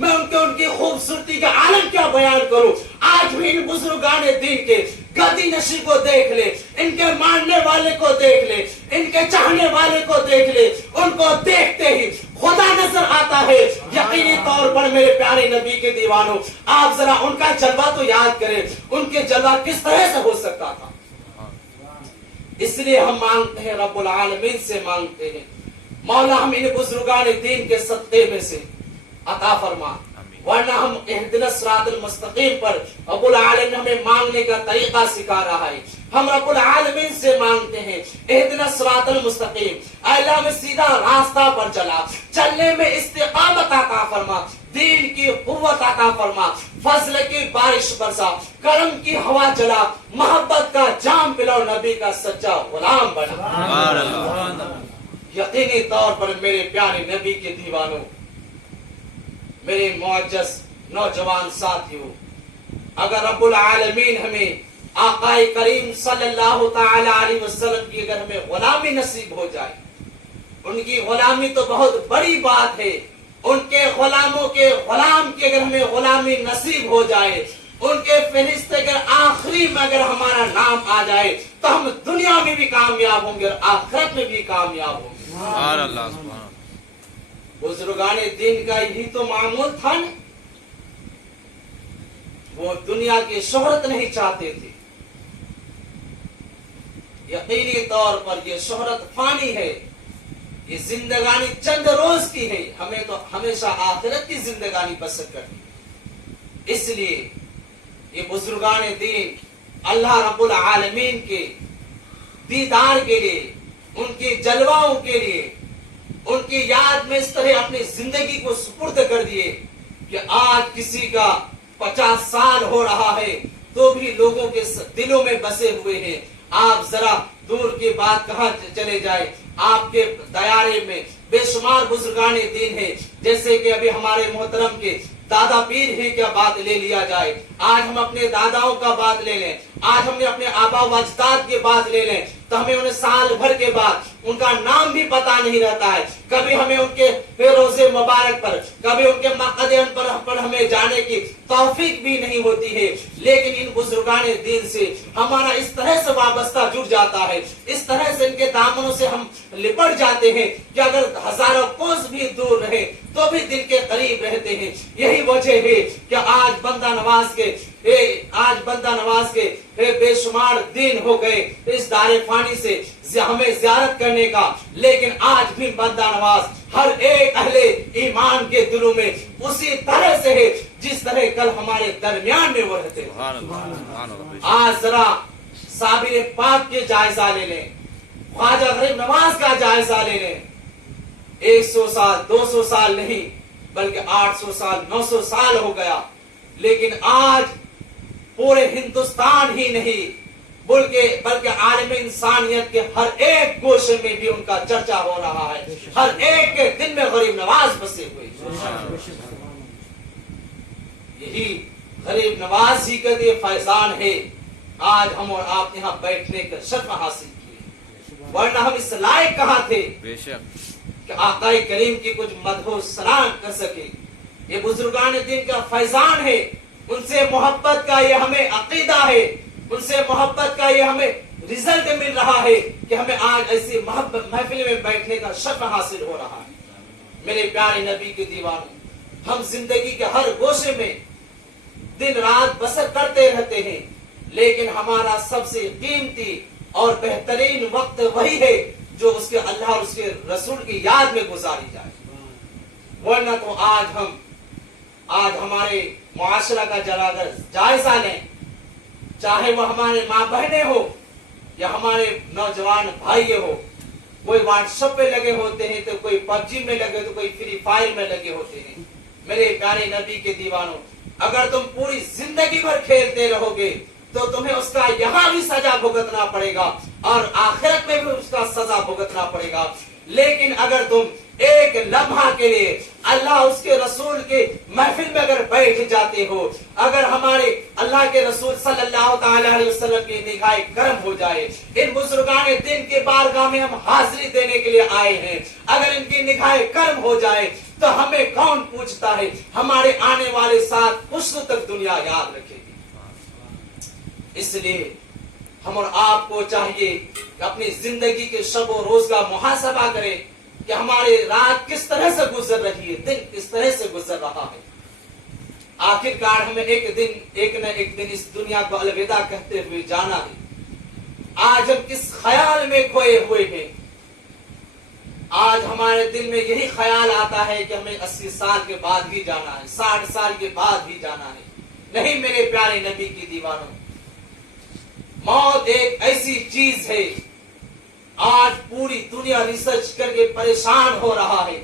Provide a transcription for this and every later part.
میں ان کی خوبصورتی کا عالم کیا بیان کروں. آج بھی ان بزرگان دین کے گدی نشی کو دیکھ لے, ان کے ماننے والے کو دیکھ لے, ان کے چاہنے والے کو دیکھ لے, ان کو دیکھتے ہی خدا نظر آتا ہے. یقینی طور پر میرے پیارے نبی کے دیوانوں, آپ ذرا ان کا جلوہ تو یاد کریں, ان کے جلوہ کس طرح سے ہو سکتا تھا. اس لیے ہم مانگتے ہیں, رب العالمین سے مانگتے ہیں, مولا ہم ان بزرگان دین کے صدقے میں سے عطا فرما, ورنہ ہم اہدنا الصراط المستقیم پر رب العالمین ہمیں مانگنے کا طریقہ سکھا رہا ہے. ہم رب العالمین سے مانگتے ہیں اہدنا الصراط المستقیم, اے اللہ ہمیں سیدھا راستہ پر چلا, چلنے میں استقامت عطا فرما, دین کی قوت عطا فرما, فضل کی بارش برسا, کرم کی ہوا چلا, محبت کا جام پلاؤ, نبی کا سچا غلام بنا. یقینی طور پر میرے پیارے نبی کے دیوانوں, میرے معزز نوجوان ساتھیوں, اگر رب العالمین ہمیں آقا کریم صلی اللہ تعالی علیہ وسلم کی اگر ہمیں غلامی نصیب ہو جائے, ان کی غلامی تو بہت بڑی بات ہے, ان کے غلاموں کے غلام کی اگر ہمیں غلامی نصیب ہو جائے, ان کے فہرست اگر آخری میں اگر ہمارا نام آ جائے, تو ہم دنیا میں بھی کامیاب ہوں گے اور آخرت میں بھی کامیاب ہوں گے. بزرگان دین کا یہی تو معمول تھا نا, وہ دنیا کی شہرت نہیں چاہتے تھے. یقینی طور پر یہ شہرت فانی ہے, یہ زندگانی چند روز کی ہے, ہمیں تو ہمیشہ آخرت کی زندگانی بسر کرنی. اس لیے یہ بزرگان دین اللہ رب العالمین کے دیدار کے لیے, ان کی جلواؤں کے لیے, ان کی یاد میں اس طرح اپنی زندگی کو سپرد کر دیے کہ آج کسی کا 50 سال ہو رہا ہے تو بھی لوگوں کے دلوں میں بسے ہوئے ہیں. آپ ذرا دور کی بات کہاں چلے جائے, آپ کے دیارے میں بے شمار بزرگان دین ہیں. جیسے کہ ابھی ہمارے محترم کے دادا پیر ہی کیا بات لے لیا جائے, آج ہم اپنے داداؤں کا بات لے لیں, آج ہم نے اپنے آبا و اجداد کی بات لے لیں, تو ہمیں انہیں سال بھر کے بعد ان کا نام بھی پتا نہیں رہتا ہے. کبھی ہمیں ان کے روز مبارک پر, کبھی ان کے مقدم پر ہمیں جانے کی توفیق بھی نہیں ہوتی ہے. لیکن ان بزرگان دین سے ہمارا اس طرح سے وابستہ جڑ جاتا ہے, اس طرح سے ان کے دامنوں سے ہم لپٹ جاتے ہیں کہ اگر ہزاروں کوس بھی دور رہے تو بھی دل کے قریب رہتے ہیں. یہی وجہ ہے کہ آج بندہ نواز کے بے شمار دن ہو گئے اس دار فانی سے ہمیں زیارت کرنے کا, لیکن آج بھی بندہ نواز ہر ایک اہل ایمان کے دلوں میں اسی طرح سے ہے جس طرح کل ہمارے درمیان میں وہ رہتے ہیں. آج ذرا صابر پاک کے جائزہ لے لیں, خواجہ غریب نواز کا جائزہ لے لیں. 100 سال 200 سال نہیں بلکہ 800 سال 900 سال ہو گیا, لیکن آج پورے ہندوستان ہی نہیں بلکہ عالم انسانیت کے ہر ایک گوشے میں بھی ان کا چرچا ہو رہا ہے. ہر ایک کے دل میں غریب نواز بسے ہوئے. یہی غریب نواز ہی کا یہ فیضان ہے آج ہم اور آپ یہاں بیٹھنے کا شرف حاصل کیے, ورنہ ہم اس لائق کہاں تھے کہ آقا کریم کی کچھ مدح و سلام کر سکے. یہ بزرگان دین کا فیضان ہے, ان سے محبت کا یہ ہمیں عقیدہ ہے, ان سے محبت کا یہ ہمیں رزلٹ مل رہا ہے کہ ہمیں آج ایسی محفل میں بیٹھنے کا شرف حاصل ہو رہا ہے. میرے پیارے نبی کے دیوانوں, ہم زندگی کے ہر گوشے میں دن رات بسر کرتے رہتے ہیں, لیکن ہمارا سب سے قیمتی اور بہترین وقت وہی ہے جو اس کے اللہ اور اس کے رسول کی یاد میں گزاری جائے. ورنہ تو آج ہمارے معاشرہ کا اگر جائزہ لیں, چاہے وہ ہمارے ماں بہنیں ہو یا ہمارے نوجوان بھائی ہو, کوئی واٹس ایپ پہ لگے ہوتے ہیں, تو کوئی پب جی میں لگے, تو کوئی فری فائر میں لگے ہوتے ہیں. میرے پیارے نبی کے دیوانوں, اگر تم پوری زندگی بھر کھیلتے رہو گے تو تمہیں اس کا یہاں بھی سزا بھگتنا پڑے گا اور آخرت میں بھی اس کا سزا بھگتنا پڑے گا. لیکن اگر تم ایک لمحہ کے لیے اللہ اس کے رسول کی محفل میں اگر بیٹھ جاتے ہو, اگر ہمارے اللہ کے رسول صلی اللہ تعالی علیہ وسلم کی نگاہ کرم ہو جائے, ان بزرگان دین کے بارگاہ میں ہم حاضری دینے کے لیے آئے ہیں, اگر ان کی نگاہ کرم ہو جائے تو ہمیں کون پوچھتا ہے؟ ہمارے آنے والے 7 پشتوں تک دنیا یاد رکھے گی۔ اس لیے ہم اور آپ کو چاہیے کہ اپنی زندگی کے شب و روز کا محاسبہ کریں کہ ہماری رات کس طرح سے گزر رہی ہے، دن کس طرح سے گزر رہا ہے۔ آخرکار ہمیں ایک نہ ایک دن اس دنیا کو الوداع کہتے ہوئے جانا ہے۔ آج ہم کس خیال میں کھوئے ہوئے ہیں؟ آج ہمارے دل میں یہی خیال آتا ہے کہ ہمیں 80 سال کے بعد ہی جانا ہے، 60 سال کے بعد ہی جانا ہے۔ نہیں میرے پیارے نبی کی دیوانوں، موت ایک ایسی چیز ہے، آج پوری دنیا ریسرچ کر کے پریشان ہو رہا ہے۔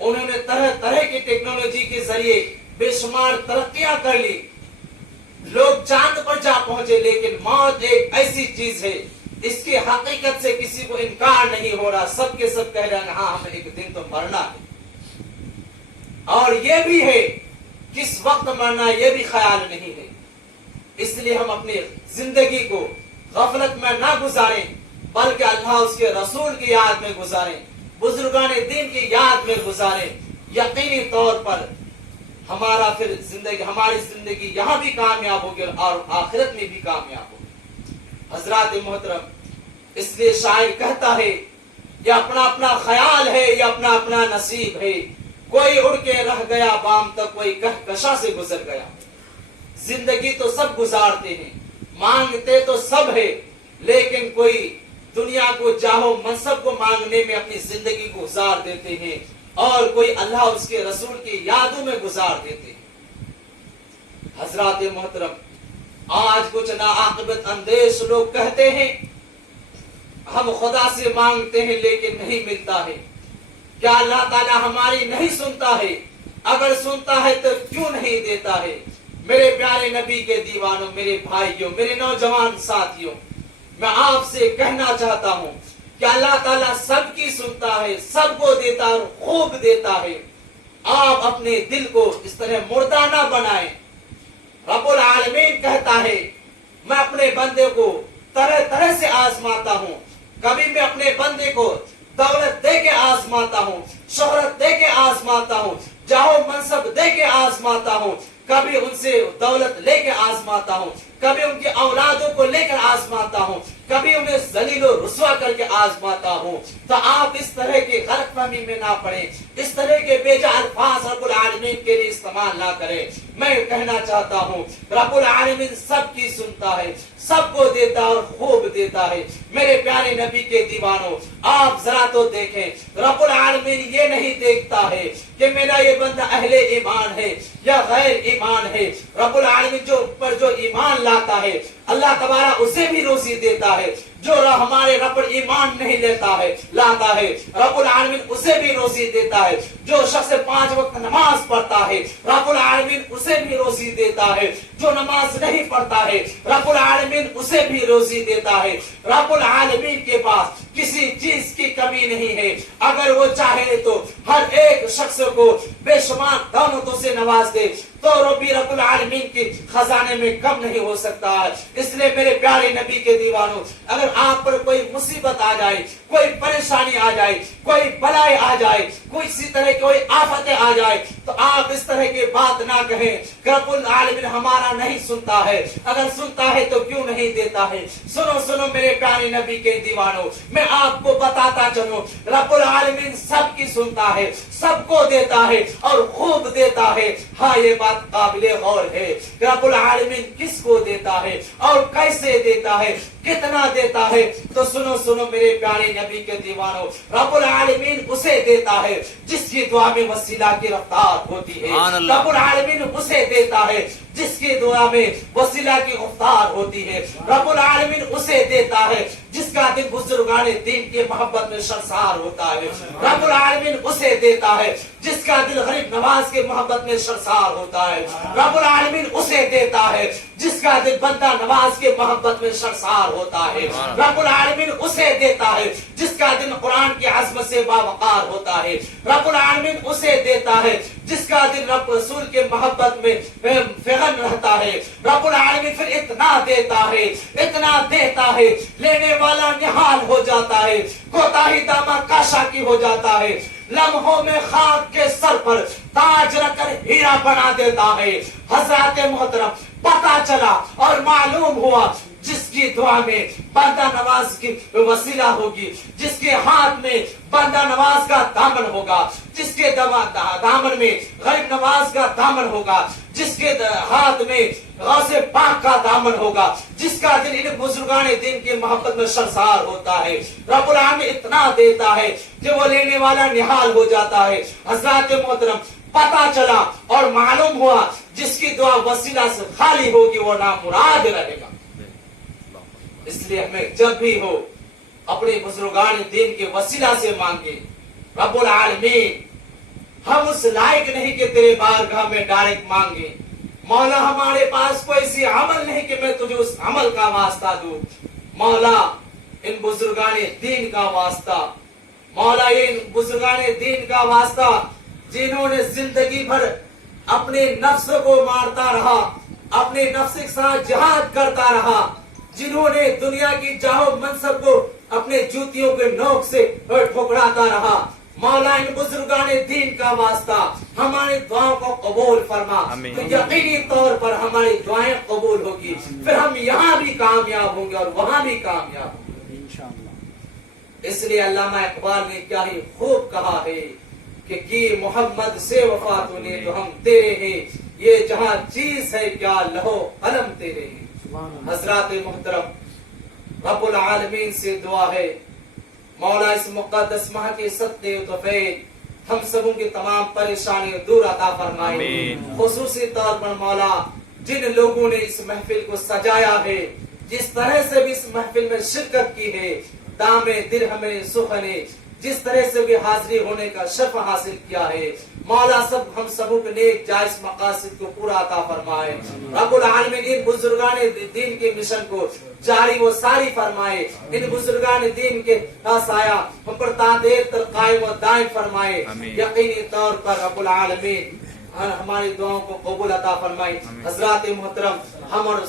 انہوں نے طرح طرح کی ٹیکنالوجی کے ذریعے بے شمار ترقیاں کر لی، لوگ چاند پر جا پہنچے، لیکن موت ایک ایسی چیز ہے، اس کی حقیقت سے کسی کو انکار نہیں ہو رہا۔ سب کے سب کہہ رہے ہیں ہاں ہمیں ایک دن تو مرنا ہے، اور یہ بھی ہے کس وقت مرنا یہ بھی خیال نہیں ہے۔ اس لیے ہم اپنی زندگی کو غفلت میں نہ گزاریں، بلکہ اللہ اس کے رسول کی یاد میں گزاریں، بزرگان دین کی یاد میں گزاریں۔ یقینی طور پر ہماری زندگی یہاں بھی کامیاب ہوگی اور آخرت میں بھی کامیاب ہوگی۔ حضرات محترم، اس لیے شاعر کہتا ہے یہ اپنا اپنا خیال ہے، یہ اپنا اپنا نصیب ہے، کوئی اڑ کے رہ گیا بام تک، کوئی کہکشاں سے گزر گیا۔ زندگی تو سب گزارتے ہیں، مانگتے تو سب ہے، لیکن کوئی دنیا کو جاہو منصب کو مانگنے میں اپنی زندگی کو گزار دیتے ہیں، اور کوئی اللہ اس کے رسول کی یادوں میں گزار دیتے ہیں۔ حضرات محترم، آج کچھ ناعاقبت اندیش لوگ کہتے ہیں ہم خدا سے مانگتے ہیں لیکن نہیں ملتا ہے۔ کیا اللہ تعالیٰ ہماری نہیں سنتا ہے؟ اگر سنتا ہے تو کیوں نہیں دیتا ہے؟ میرے پیارے نبی کے دیوانوں، میرے بھائیوں، میرے نوجوان ساتھیوں، میں آپ سے کہنا چاہتا ہوں کہ اللہ تعالیٰ سب کی سنتا ہے، سب کو دیتا ہے اور خوب دیتا ہے۔ آپ اپنے دل کو اس طرح مردہ نہ بنائیں۔ رب العالمین کہتا ہے میں اپنے بندے کو طرح طرح سے آزماتا ہوں، کبھی میں اپنے بندے کو دولت دے کے آزماتا ہوں، شہرت دے کے آزماتا ہوں، جاہو منصب دے کے آزماتا ہوں، کبھی ان سے دولت لے کے آزماتا ہوں، کبھی ان کی اولادوں کو لے کر آزماتا ہوں، کبھی انہیں ذلیل و رسوا کر کے آزماتا ہوں۔ تو آپ اس طرح کی غلط فہمی میں نہ پڑیں، اس طرح کے بے جا الفاظ رب العالمین کے لیے استعمال نہ کریں۔ میں کہنا چاہتا ہوں رب العالمین سب کی سنتا ہے، سب کو دیتا اور خوب دیتا ہے۔ میرے پیارے نبی کے دیوانوں، آپ ذرا تو دیکھیں، رب العالمین یہ نہیں دیکھتا ہے کہ میرا یہ بندہ اہل ایمان ہے یا غیر ایمان ہے۔ رب العالمین جو ایمان لاتا ہے اللہ تبارک اسے بھی روزی دیتا ہے، جو ہمارے رب پر ایمان نہیں لاتا ہے رب العالمین اسے بھی روزی دیتا ہے۔ جو شخص 5 وقت نماز پڑھتا ہے رب العالمین اسے بھی روزی دیتا ہے، جو نماز نہیں پڑھتا ہے رب العالمین اسے بھی روزی دیتا ہے۔ رب العالمین کے پاس کسی چیز کی کمی نہیں ہے، اگر وہ چاہے تو ہر ایک شخص کو بے شمار دولتوں سے نواز دے تو رب العالمین کی خزانے میں کم نہیں ہو سکتا ہے۔ اس لیے میرے پیارے نبی کے دیوانوں، اگر آپ پر کوئی مصیبت آ جائے، کوئی پریشانی آ جائے، کوئی بلائے آ جائے، کوئی اسی طرح کی کوئی آفتیں آ جائے، تو آپ اس طرح کی بات نہ کہیں کہ رب العالمین ہمارا نہیں سنتا ہے، اگر سنتا ہے تو کیوں نہیں دیتا ہے۔ سنو میرے پیارے نبی کے دیوانوں، میں آپ کو بتاتا چلوں رب العالمین سب کی سنتا ہے، سب کو دیتا ہے اور خوب دیتا ہے۔ ہاں یہ بات قابل غور ہے کہ رب العالمین کس کو دیتا ہے اور کیسے دیتا ہے، کتنا دیتا ہے۔ تو سنو میرے پیارے نبی کے دیوانوں، رب العالمین اسے دیتا ہے جس کی دعا میں وسیلہ کی رفتار ہوتی ہے، رب العالمین اسے دیتا ہے جس کی دعا میں وسیلہ کی رفتار ہوتی ہے، رب العالمین اسے دیتا ہے جس کا دل بزرگان دین کی محبت میں سرشار ہوتا ہے، رب العالمین اسے دیتا ہے جس کا دل غریب نواز کے محبت میں سرشار ہوتا ہے، رب العالمین اسے دیتا ہے جس کا دل بندہ نواز کے محبت میں سرشار ہوتا ہے، رب العالمین اسے دیتا ہے جس کا دل قرآن کی عظمت سے باوقار ہوتا ہے، رب العالمین اسے دیتا ہے جس کا دل رب رسول کے محبت میں فغن رہتا ہے۔ رب العالمین پھر اتنا دیتا ہے لینے والا نہال ہو جاتا ہے، کوتاہی دامہ کاشا کی ہو جاتا ہے، لمحوں میں خاک کے سر پر تاج رکھ کر ہیرا بنا دیتا ہے. حضرات محترم پتا چلا اور معلوم ہوا جس کی دعا میں بندہ نواز کی وسیلہ ہوگی, جس کے ہاتھ میں بندہ نواز کا دامن ہوگا, جس کے دامن میں غریب نواز کا دامن ہوگا, جس کے ہاتھ میں غوث پاک کا دامن ہوگا, جس کا دل ان بزرگان دین کی محبت میں سرشار ہوتا ہے, رب العالمین اتنا دیتا ہے کہ وہ لینے والا نہال ہو جاتا ہے. حضرات محترم پتا چلا اور معلوم ہوا جس کی دعا وسیلہ سے خالی ہوگی وہ نامراد رہے گا. اس لیے ہمیں جب بھی ہو اپنے بزرگان دین کے وسیلہ سے مانگے. رب العالمین ہم اس لائق نہیں کہ تیرے بارگاہ میں ڈائریکٹ مانگے. مولا ہمارے پاس کوئی ایسی عمل نہیں کہ میں تجھے اس عمل کا واسطہ دوں. مولا ان بزرگان دین کا واسطہ, مولا ان بزرگان دین کا واسطہ جنہوں نے زندگی بھر اپنے نفس کو مارتا رہا, اپنے نفس کے ساتھ جہاد کرتا رہا, جنہوں نے دنیا کی جاہو منصب کو اپنے جوتیوں کے نوک سے ٹھکراتا رہا. مولا ان بزرگان دین کا واسطہ ہماری دعاؤں کو قبول فرما. تو یقینی طور پر ہماری دعائیں قبول ہوگی, پھر ہم یہاں بھی کامیاب ہوں گے اور وہاں بھی کامیاب ہوں گے انشاءاللہ. اس لیے علامہ اقبال نے کیا ہی خوب کہا ہے کہ کی محمد سے وفا تو نے تو ہم تیرے ہیں, یہ جہاں چیز ہے کیا لہو قلم تیرے ہیں. حضرات محترم رب العالمین سے دعا ہے مولا اس مقدس ماہ کے صدقے و توفیق ہم سبوں کی تمام پریشانی دور عطا فرمائے. خصوصی طور پر مولا جن لوگوں نے اس محفل کو سجایا ہے, جس طرح سے بھی اس محفل میں شرکت کی ہے, دامے درہم سخنے جس طرح سے بھی حاضری ہونے کا شرف حاصل کیا ہے, مولا سب ہم سبوں کے نیک جائز مقاصد کو پورا عطا فرمائے. رب العالمین ان بزرگان دین کے مشن کو جاری و ساری فرمائے. ان بزرگان دین کے سایہ ہم پر تا دیر تک قائم و دائم فرمائے. یقینی طور پر رب العالمین ہماری دعاؤں کو قبول عطا فرمائے. حضرات محترم ہم اور